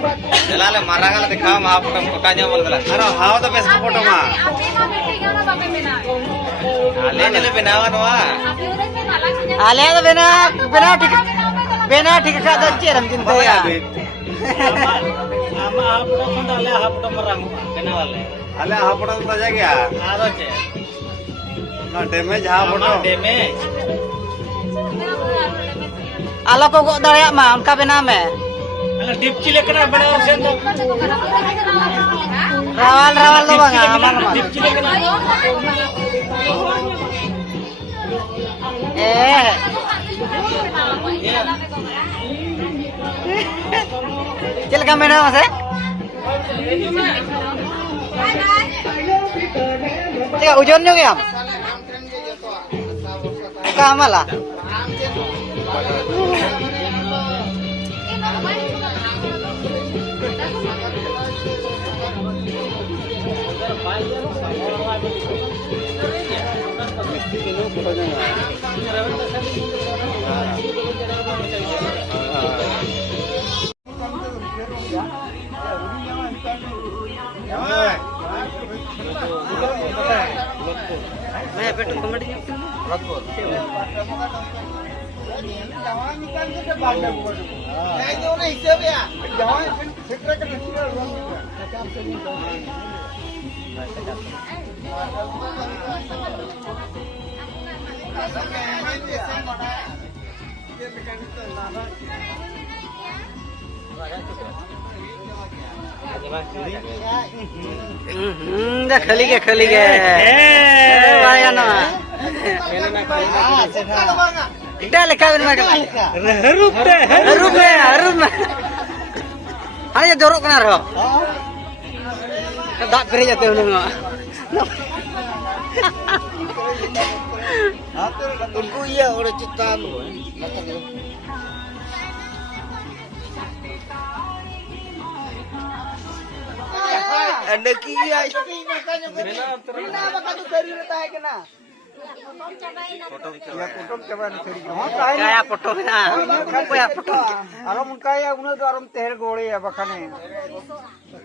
Jalan le marang le dekha ma foto pokanya bol bela. Aro hawa to bes foto ma. Ale jale benawan wa. Ale to bena ठीक का दच्चे रम चिंता या ama foto konda ale ha foto marang benawan le. Ale ha foto to ja gaya. Aro che. Na damage ha foto. Damage. आलो को गो दड़या मा उनका बेना में Ala dipchi lekana benaw sen to. Rawal Rawal तो बंगा अमन मा Dipchi lekana. चल का बेना से क्या उजन जो गया का माला मैं पेट कमेटी खली के वाया ना इटा लेखा बन मा हरूप हाने जोरो कना रहो दाग पेरे जाते उन उनको ये और चित्तान ada kia bina baka tu dari reta hai kena foto coba kaya foto na kaya foto aram kaya una tu aram tehel gole ya bakane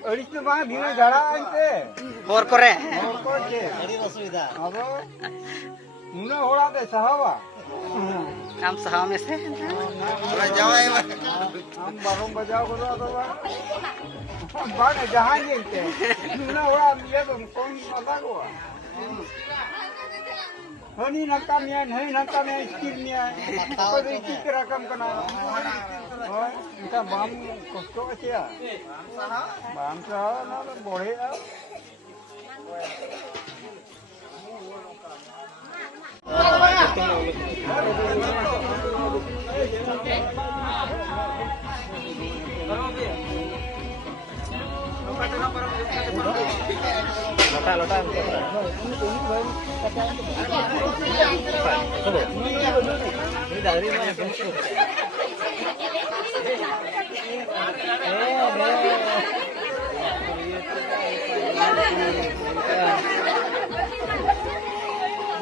aris tu bang bina jara ante bor kore je adi asubida abo una hora de sahawa काम सहा में से जाओ हम बारों बजाओ को तो बाग जहां जेते ना हुआ ये तो कौन पता को हनी नका में नहीं नका में स्किल में को इसी रकम कना होय इनका बाम कष्ट আছে बाम सहा ना बड़े लोटा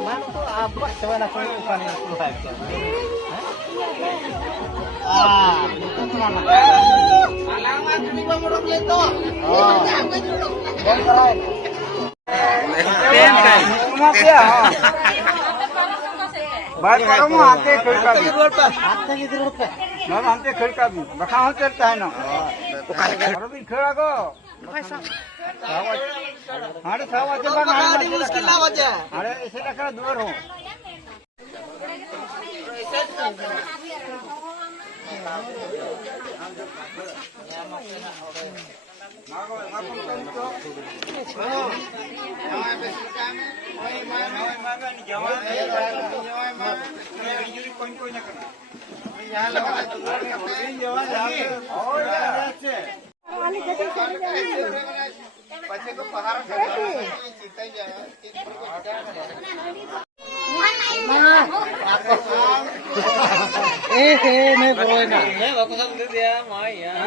mana tuh apa coba nak upan yang 15 itu mana alamat ni pamorok leto keren kan masih ya बात करो हम आते खेल का भी आते की जरूरत है ना आते खेल का भी बखा हो चलता है ना और भी खेला को अरे सावा के बाद गाड़ी मुश्किल ना बचे अरे ऐसे रखना दूर हो मैं बोल ना मैं बापू साहब दे दिया मां यार